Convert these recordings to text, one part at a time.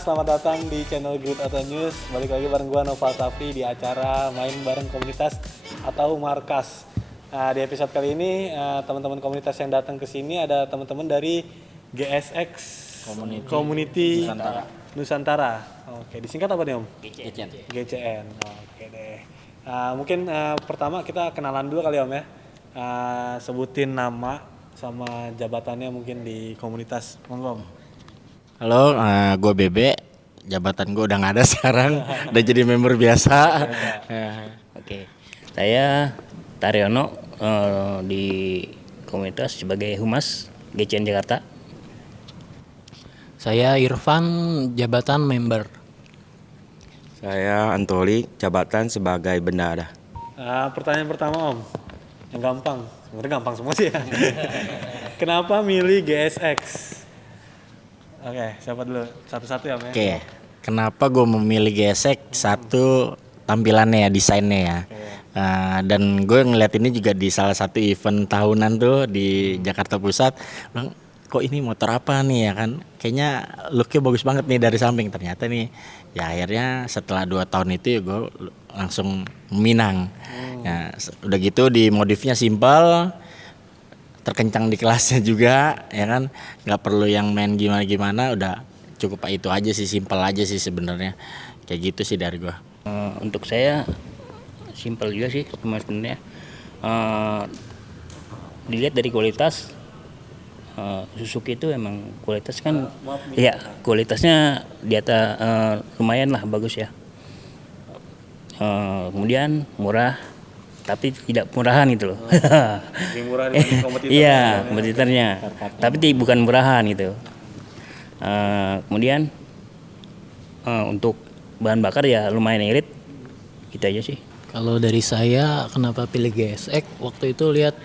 selamat datang di channel Grid Auto News. Balik lagi bareng gua Noval Safri di acara main bareng komunitas atau markas. Nah, di episode kali ini teman-teman komunitas yang datang ke sini ada teman-teman dari GSX Community Nusantara. Oke, disingkat apa nih Om? GCN. Oke deh. Mungkin pertama kita kenalan dulu kali Om ya. Sebutin nama sama jabatannya mungkin di komunitas. Monggo Om. Halo, gue Bebe. Jabatan gue udah nggak ada sekarang, udah jadi member biasa. Oke, saya Taryono di komunitas sebagai humas GCN Jakarta. Saya Irfan, jabatan member. Saya Antoli, jabatan sebagai bendahara. Pertanyaan pertama Om, yang gampang, sebenarnya gampang semua sih ya. Kenapa milih GSX? Oke, siapa dulu? Satu-satu ya Om ya. Oke, kenapa gue memilih gesek? Satu, tampilannya ya, desainnya ya. Dan gue ngeliat ini juga di salah satu event tahunan tuh di Jakarta Pusat. Bilang, kok ini motor apa nih ya kan? Kayaknya looknya bagus banget nih dari samping. Ternyata nih, ya akhirnya setelah 2 tahun itu ya gue langsung minang. Ya, udah gitu di modifnya simpel, terkencang di kelasnya juga, ya kan, nggak perlu yang main gimana-gimana, udah cukup itu aja sih, simpel aja sih sebenarnya, kayak gitu sih dari gua. Untuk saya simpel juga sih sebenarnya. Dilihat dari kualitas, Suzuki itu emang kualitas kan, ya kualitasnya di atas lumayan lah bagus ya. Kemudian murah, tapi tidak murahan gitu loh. Lebih murah dibanding kompetitor. Iya, kompetitornya. Tapi bukan murahan gitu. Kemudian untuk bahan bakar ya lumayan irit. Gitu aja sih. Kalau dari saya, kenapa pilih GSX? Waktu itu lihat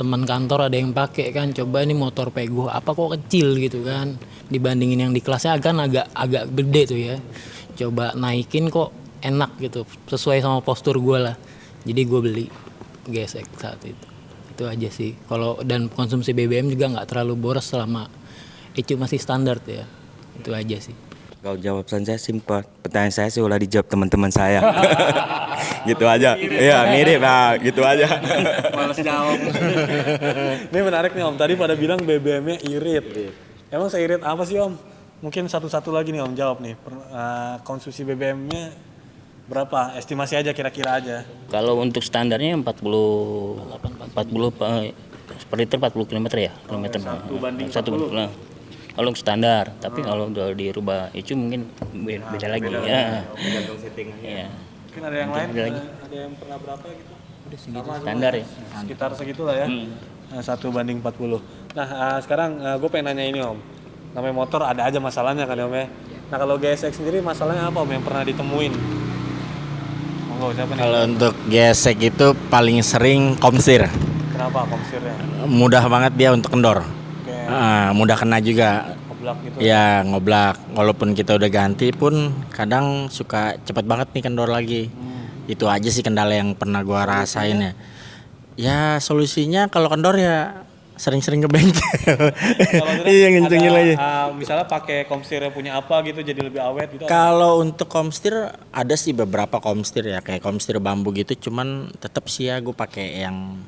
teman kantor ada yang pakai kan, coba ini motor Pego, apa kok kecil gitu kan, dibandingin yang di kelasnya kan agak gede tuh ya. Coba naikin kok enak gitu, sesuai sama postur gue lah. Jadi gue beli GSX saat itu aja sih. Kalau dan konsumsi BBM juga nggak terlalu boros selama ECU masih standar ya. Itu aja sih. Kalau jawaban saya simpel, pertanyaan saya sih udah dijawab teman-teman saya. Gitu aja. Iya, mirip gitu aja. Males jawab. Ini menarik nih Om, tadi pada bilang BBM-nya irit. Emang seirit apa sih Om? Mungkin satu-satu lagi nih Om jawab nih. Konsumsi BBM-nya berapa? Estimasi aja kira-kira aja. Kalau untuk standarnya 40 per liter 40 km ya. Kilometer. Satu banding 40. Kalau standar, tapi kalau udah dirubah ECU mungkin beda lagi ya. Tergantung settingannya. Iya. Mungkin ada yang lain, Ada lagi. ada yang pernah berapa gitu? Sama standar ya. Sekitar segitulah ya. 1:40. Nah, sekarang gue pengen nanya ini Om. Namanya motor ada aja masalahnya kan Om ya. Nah, kalau GSX sendiri masalahnya apa Om yang pernah ditemuin? Monggo, siapa nih? Kalau untuk gesek itu paling sering komstir, Kenapa komsirnya? mudah banget dia untuk kendor. Oke, Mudah kena juga. ngoblak gitu. Ya ngoblak, walaupun kita udah ganti pun kadang suka cepet banget nih kendor lagi. Itu aja sih kendala yang pernah gua rasain ya. Ya solusinya kalau kendor ya sering-sering ke bengkel. Iya ngencengin lagi. Misalnya pakai komstir yang punya apa gitu jadi lebih awet gitu. Kalau untuk komstir ada sih beberapa komstir ya, kayak komstir bambu gitu, cuman tetap sih ya gue pakai yang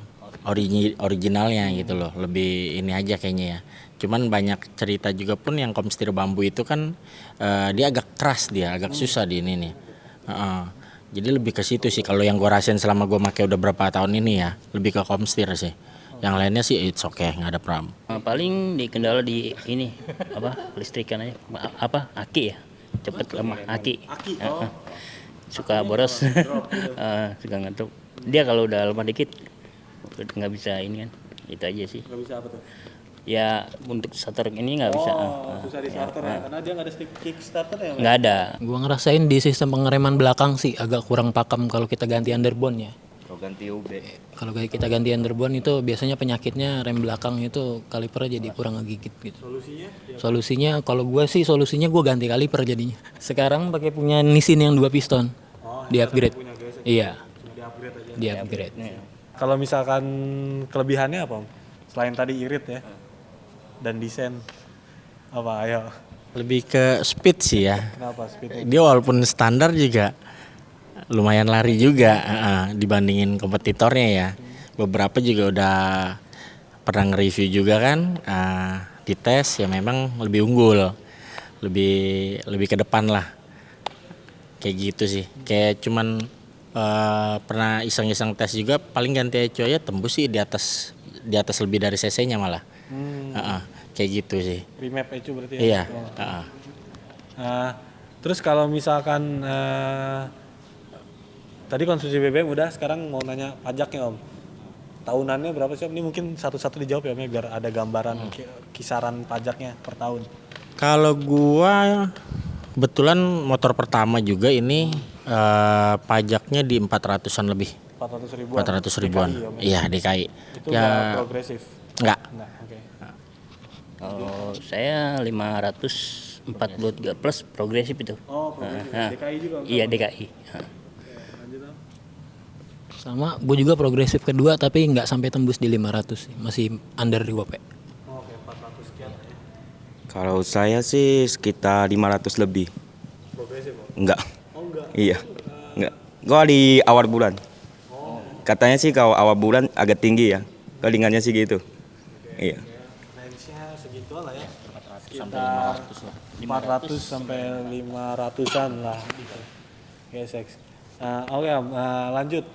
originalnya gitu loh, lebih ini aja kayaknya ya. Cuman banyak cerita juga pun yang komstir bambu itu kan dia agak keras, dia agak susah di ini nih. Jadi lebih ke situ sih kalau yang gue rasain selama gue pakai udah berapa tahun ini ya, lebih ke komstir sih. Yang lainnya sih it's okay, nggak ada problem. Paling di kendala di ini listrikan aja, aki ya, cepet lemah aki. Suka boros, suka ngantuk. Dia kalau udah lemah dikit nggak bisa ini kan, itu aja sih. Nggak bisa apa tuh? Ya untuk starter ini nggak bisa. Susah di starter ya, karena dia nggak ada kick starter ya. Nggak ada. Gua ngerasain di sistem pengereman belakang sih agak kurang pakem kalau kita ganti underbone ya. Kalau ganti UB. Kalau kita ganti underbone itu biasanya penyakitnya rem belakang itu kalipernya jadi kurang ngegigit gitu. Solusinya kalau gue sih solusinya gue ganti kaliper jadinya. Sekarang pakai punya Nissin yang 2 piston. Di upgrade. Iya. Di upgrade. Kalau misalkan kelebihannya apa Om? Selain tadi irit ya dan desain apa? Ayo. Lebih ke speed sih ya. Kenapa speednya? Dia walaupun standar juga lumayan lari juga dibandingin kompetitornya ya. Beberapa juga udah pernah nge-review juga kan, dites ya memang lebih unggul, lebih ke depan lah. Kayak gitu sih. Kayak cuman pernah iseng-iseng tes juga, paling ganti Echo aja tembus sih di atas lebih dari cc-nya malah. Kayak gitu sih. Remap itu berarti ya? Iya. Terus kalau misalkan tadi konsumsi BBM udah, sekarang mau nanya pajaknya Om. Tahunannya berapa sih Om? Ini mungkin satu-satu dijawab ya Om, biar ada gambaran kisaran pajaknya per tahun. Kalau gua kebetulan motor pertama juga ini pajaknya di 400-an lebih. 400 ribuan? 400 ribuan. DKI, Om, ya? Iya, DKI. Itu udah progresif? Enggak. Enggak, oke. Kalau saya 543 plus progresif itu. Oh, progresif. DKI juga Om? Iya DKI. Lanjut Om. Sama gue juga progresif kedua tapi nggak sampai tembus di 500 sih. Masih under 2P. Oke, 400 sekian ya. Kalau saya sih sekitar 500 lebih. Progresif Om? Enggak. Oh enggak? Iya. Enggak. Gua di awal bulan. Katanya sih kalau awal bulan agak tinggi ya. Kelingannya sih gitu. Iya. Range-nya segituan lah ya. Sekitar 400 sampai 500-an lah gitu. GSX. Oke Om, lanjut.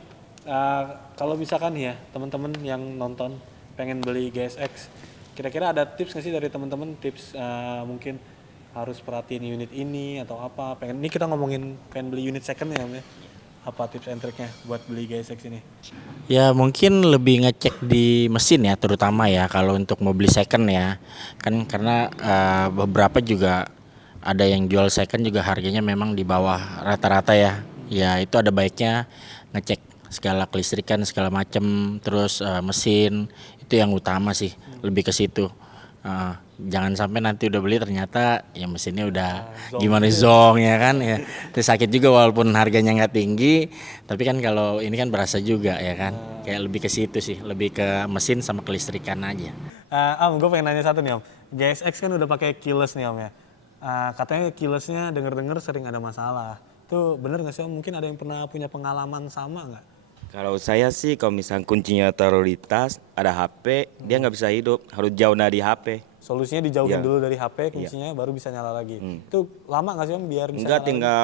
Kalau misalkan ya teman-teman yang nonton pengen beli GSX, kira-kira ada tips nggak sih dari teman-teman, tips mungkin harus perhatiin unit ini atau apa? Ini kita ngomongin pengen beli unit second ya Om ya. Apa tips and triknya buat beli GSX ini? Ya mungkin lebih ngecek di mesin ya, terutama ya kalau untuk mau beli second ya. Kan karena beberapa juga ada yang jual second juga harganya memang di bawah rata-rata ya. Ya itu ada baiknya ngecek segala kelistrikan segala macam, terus mesin itu yang utama sih, lebih ke situ. Jangan sampai nanti udah beli ternyata ya mesinnya udah gimana zong ya kan ya. Itu sakit juga walaupun harganya nggak tinggi, tapi kan kalau ini kan berasa juga ya kan. Kayak lebih ke situ sih, lebih ke mesin sama kelistrikan aja. Om, gue pengen nanya satu nih Om. GSX kan udah pakai keyless nih Om ya. Katanya keylessnya denger-denger sering ada masalah. Itu bener nggak sih Om? Mungkin ada yang pernah punya pengalaman sama nggak? Kalau saya sih kalau misalnya kuncinya taruh di tas, ada HP, dia nggak bisa hidup, harus jauh dari HP. Solusinya dijauhin Iya. dulu dari HP, kuncinya baru bisa nyala lagi. Itu lama nggak sih Om biar bisa Enggak, nyala tinggal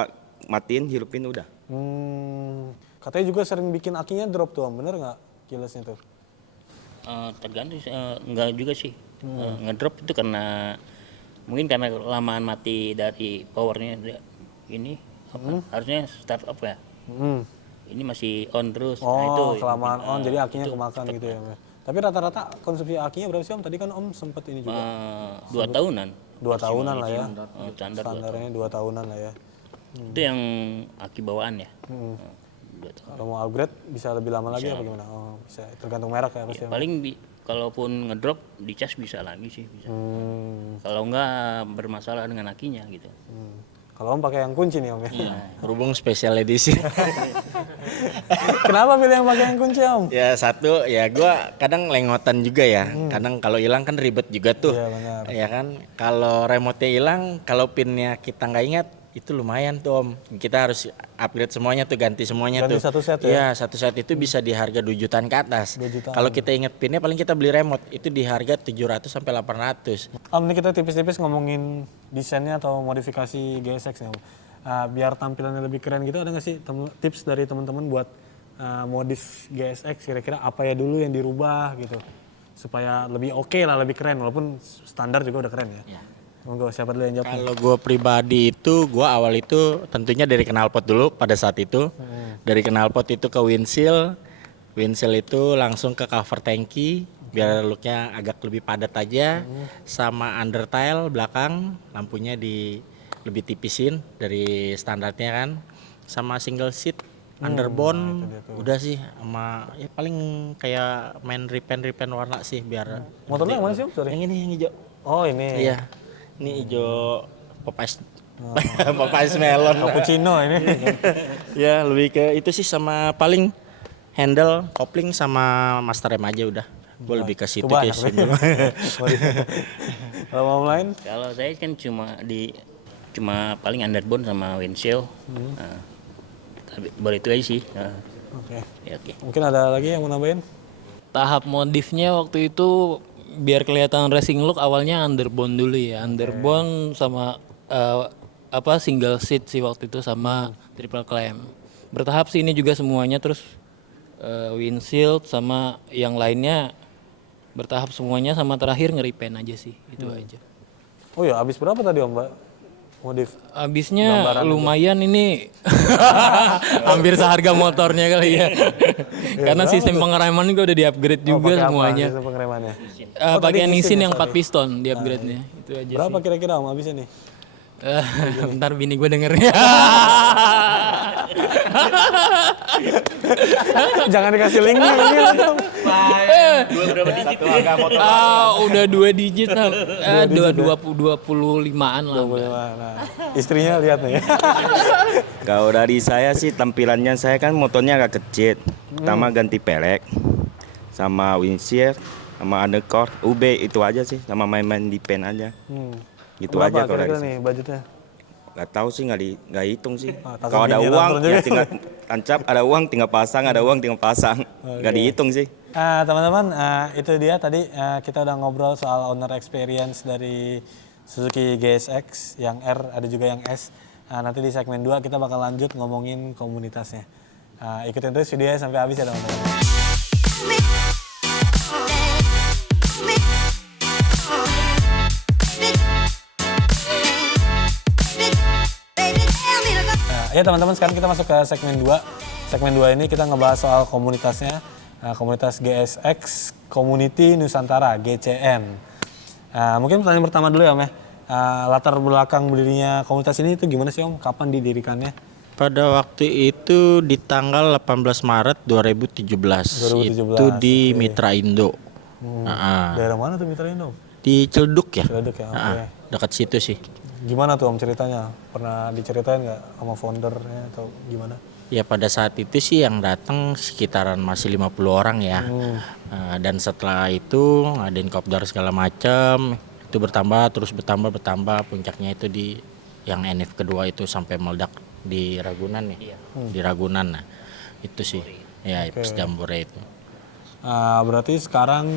matiin, hidupin udah. lagi? Katanya juga sering bikin akinya drop tuh Om, bener nggak keylessnya tuh? Tergantung enggak juga sih. Ngedrop itu karena mungkin karena lamaan mati dari powernya ini harusnya start up ya. Ini masih on terus. Nah, itu kelamaan mungkin, on, jadi akinya itu kemakan gitu ya Om ya. Tapi rata-rata konsumsi akinya berapa sih Om? Tadi kan Om sempet ini juga. 2 tahunan. 2 tahunan lah ya. Standar 2 tahun. Standarnya 2 tahunan lah ya. Itu yang aki bawaan ya. 2 tahun. Kalau mau upgrade bisa lebih lama lagi apa gimana? Oh, bisa. Tergantung merek ya pasti. Ya, paling kalaupun ngedrop dicas bisa lagi sih bisa. Kalau enggak bermasalah dengan akinya gitu. Kalau Om pakai yang kunci nih Om ya. Berhubung special edition. Kenapa pilih yang pakai yang kunci Om? Ya satu ya gua kadang lengotan juga ya. Kadang kalau hilang kan ribet juga tuh. Iya, benar. Ya kan. Kalau remote-nya hilang, kalau pinnya kita nggak ingat itu lumayan tuh Om. Kita harus upgrade semuanya tuh, ganti semuanya Ganti tuh. satu set ya? Iya, satu set itu bisa di harga 2 jutaan ke atas. 2 jutaan. Kalau kita inget pinnya paling kita beli remote itu di harga 700 sampai 800. Om, ini kita tipis-tipis ngomongin desainnya atau modifikasi GSX nih Om. Biar tampilannya lebih keren gitu, ada nggak sih tips dari teman-teman buat modif GSX, kira-kira apa ya dulu yang dirubah gitu supaya lebih oke lah, lebih keren, walaupun standar juga udah keren ya. Monggo, siapa dulu yang jawab? Kalau gue pribadi itu, gue awal itu tentunya dari knalpot dulu pada saat itu. Dari knalpot itu ke windshield itu langsung ke cover tangki biar looknya agak lebih padat aja. Sama undertile belakang, lampunya lebih tipisin dari standarnya kan. Sama single seat, underbone, udah sih. Sama ya paling kayak main repaint warna sih biar. Motornya yang mana sih Om? Sorry. Yang ini yang hijau. Oh ini. Iya. Ini hijau Popeyes. Popeyes melon. Cappuccino ini. Ya lebih ke itu sih, sama paling handle, kopling sama master rem aja udah. Gue lebih ke situ Coba ke sini. kalau mau lain Kalau saya kan cuma paling underbone sama windshield. Nah, baru itu aja sih. Nah, oke. ya oke. Mungkin ada lagi yang mau nambahin? Tahap modifnya waktu itu biar kelihatan racing look awalnya underbone dulu ya. Underbone sama single seat sih waktu itu sama triple clamp. Bertahap sih ini juga semuanya, terus windshield sama yang lainnya bertahap semuanya, sama terakhir ngeripen aja sih, itu aja. Oh ya, habis berapa tadi Om Mbak? Modif. Habisnya lumayan ini hampir seharga motornya kali ya. Karena sistem pengereman juga udah di-upgrade juga Pakai apa semuanya. sistem pengeremannya? Pakai tadi Nissin ya, yang 4 sorry. piston di-upgrade-nya. Itu aja Berapa sih. kira-kira Om habisnya nih? Bentar bini gue dengernya. Jangan dikasih linknya ini Om. Udah 2 digit lah. 25-an lah. Nah, istrinya lihat nih. Kalau dari saya sih tampilannya saya kan motornya agak kecil. Pertama ganti pelek sama windshield sama undercut, UB itu aja sih, sama main-main di pen aja. Gitu Berapa aja kalau dari kira-kira saya. nih budgetnya? Gak tahu sih, nggak hitung sih. takut Kalau ada bini uang nonton juga. ya tinggal tancap, ada uang tinggal pasang, ada uang tinggal pasang. Nggak dihitung sih. Teman-teman, itu dia tadi kita udah ngobrol soal owner experience dari Suzuki GSX yang R, ada juga yang S. Nanti di segmen 2 kita bakal lanjut ngomongin komunitasnya. Ikutin terus videonya sampai habis ya teman-teman. Ya teman-teman, sekarang kita masuk ke segmen 2. Segmen 2 ini kita ngebahas soal komunitasnya. Komunitas GSX Community Nusantara, GCN. Mungkin pertanyaan pertama dulu ya Om ya. Latar belakang berdirinya komunitas ini itu gimana sih Om? Kapan didirikannya? Pada waktu itu di tanggal 18 Maret 2017, itu di Mitra Indo. Daerah mana tuh Mitra Indo? Di Ciledug ya. Ciledug ya, oke. Dekat situ sih. Gimana tuh Om ceritanya? Pernah diceritain nggak sama foundernya atau gimana? Ya pada saat itu sih yang datang sekitaran masih 50 orang ya. Dan setelah itu ngadain kopdar segala macam, itu bertambah terus bertambah, puncaknya itu di yang NF kedua itu sampai meledak di Ragunan ya. Di Ragunan. Nah, itu sih. Ya, Jambore itu. Berarti sekarang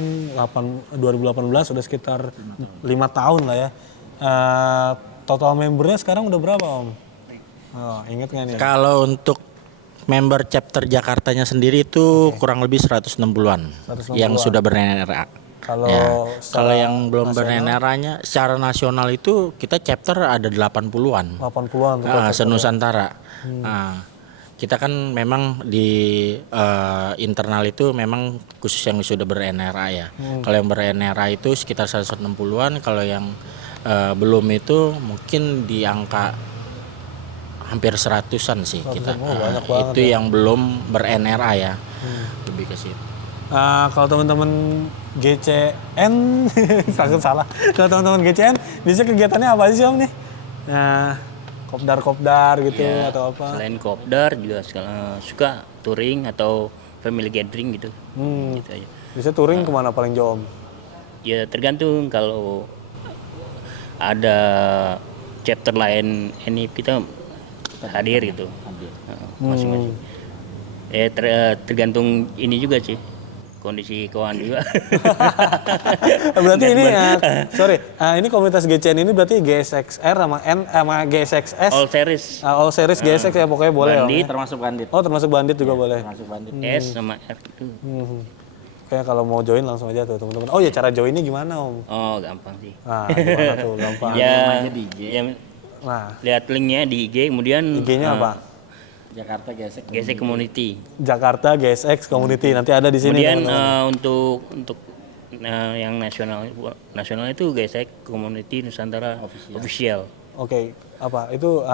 2018 sudah sekitar 5 tahun lah ya. Total membernya sekarang udah berapa Om? Ingat nggak nih? Kalau untuk member chapter Jakartanya sendiri itu kurang lebih 160-an 160-an. yang sudah ber-NRA. Kalau Kalau yang belum ber-NRA-nya secara nasional itu kita chapter ada 80-an. 80-an tuh. Se-Nusantara. Kita kan memang di internal itu memang khusus yang sudah ber-NRA ya. Kalau yang ber-NRA itu sekitar 160-an, kalau yang belum itu mungkin di angka hampir 100-an sih kita. banyak banget itu yang belum ber-NRA ya. Lebih ke situ. Kalau teman-teman GCN takut salah. Kalau teman-teman GCN bisa kegiatannya apa sih Om nih? Kopdar gitu Ya, atau apa? selain kopdar juga suka touring atau family gathering gitu. Gitu aja. Bisa touring kemana paling jauh Om? Ya tergantung, kalau ada chapter lain ini kita hadir gitu. Masing-masing. Tergantung ini juga sih, kondisi keuangan juga. Berarti ini ini komunitas GCN ini berarti GSX-R sama GSX-S. All series. All series GSX ya pokoknya boleh Om. Bandit, Termasuk bandit. Oh termasuk bandit juga boleh. Termasuk bandit. S sama R itu. Kayak kalau mau join langsung aja tuh teman-teman. Oh ya cara joinnya gimana Om? Oh gampang sih. Gimana tuh gampang. Ya, di Nah lihat linknya di IG, kemudian IG-nya apa? Jakarta Gesek. GSX Community. Jakarta GSX Community nanti ada di sini. Kemudian teman-teman. untuk yang nasional itu GSX Community Nusantara Official. Oke, apa itu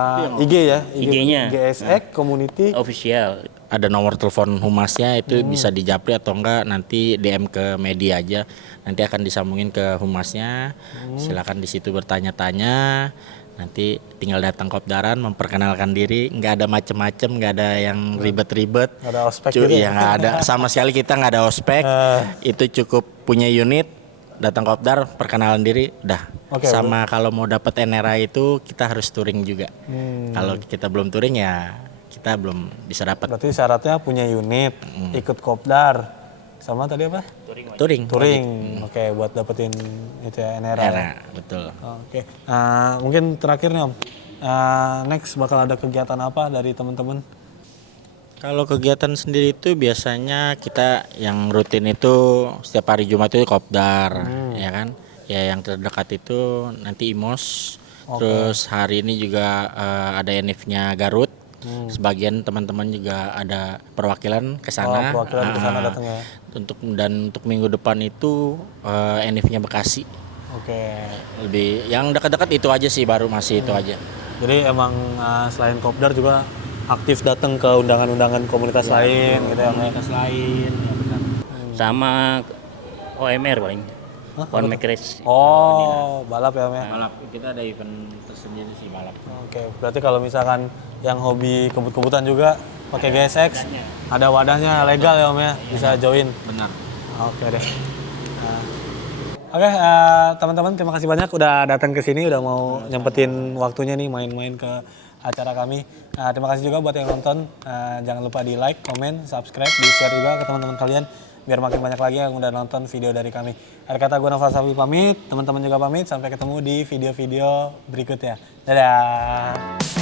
IG ya? IG-nya. GSX Community. Official. Ada nomor telepon humasnya itu bisa dijapri atau enggak nanti DM ke media aja. Nanti akan disambungin ke humasnya. Silakan di situ bertanya-tanya. Nanti tinggal datang kopdaran, memperkenalkan diri, nggak ada macem-macem, nggak ada yang ribet-ribet. Nggak ada ospek gitu Iya ya? nggak ada, sama sekali kita nggak ada ospek. Itu cukup punya unit, datang kopdar, perkenalan diri, udah. Oke, Sama kalau mau dapat NRA itu kita harus touring juga. Kalau kita belum touring ya kita belum bisa dapat Berarti syaratnya punya unit, ikut kopdar, sama tadi apa? touring. Touring. Oke, buat dapetin itu ya NRA. NRA, betul. Oke. Mungkin terakhir nih Om. Next bakal ada kegiatan apa dari teman-teman? Kalau kegiatan sendiri itu biasanya kita yang rutin itu setiap hari Jumat itu kopdar, ya kan? Ya yang terdekat itu nanti IMOS. Terus hari ini juga ada NIF-nya Garut. Sebagian teman-teman juga ada perwakilan ke sana. Perwakilan ke sana datang ya. Untuk minggu depan itu NIF-nya Bekasi. Oke. Lebih yang dekat-dekat itu aja sih, baru masih itu aja. Jadi emang selain kopdar juga aktif datang ke undangan-undangan komunitas lain gitu ya. Komunitas lain, ya benar. Sama OMR paling. One Make Race. Oh, balap ya Om ya. Balap, kita ada event tersendiri sih balap. Oke, berarti kalau misalkan yang hobi kebut-kebutan juga pakai GSX, ada wadahnya legal ya Om ya, bisa join. Benar. Oke deh. Oke, teman-teman terima kasih banyak udah datang ke sini, udah mau nyempetin waktunya nih main-main ke acara kami. Terima kasih juga buat yang nonton. Jangan lupa di like, comment, subscribe, di share juga ke teman-teman kalian biar makin banyak lagi yang udah nonton video dari kami. Akhir kata gue Nova Safi pamit, teman-teman juga pamit. Sampai ketemu di video-video berikutnya. Dadah.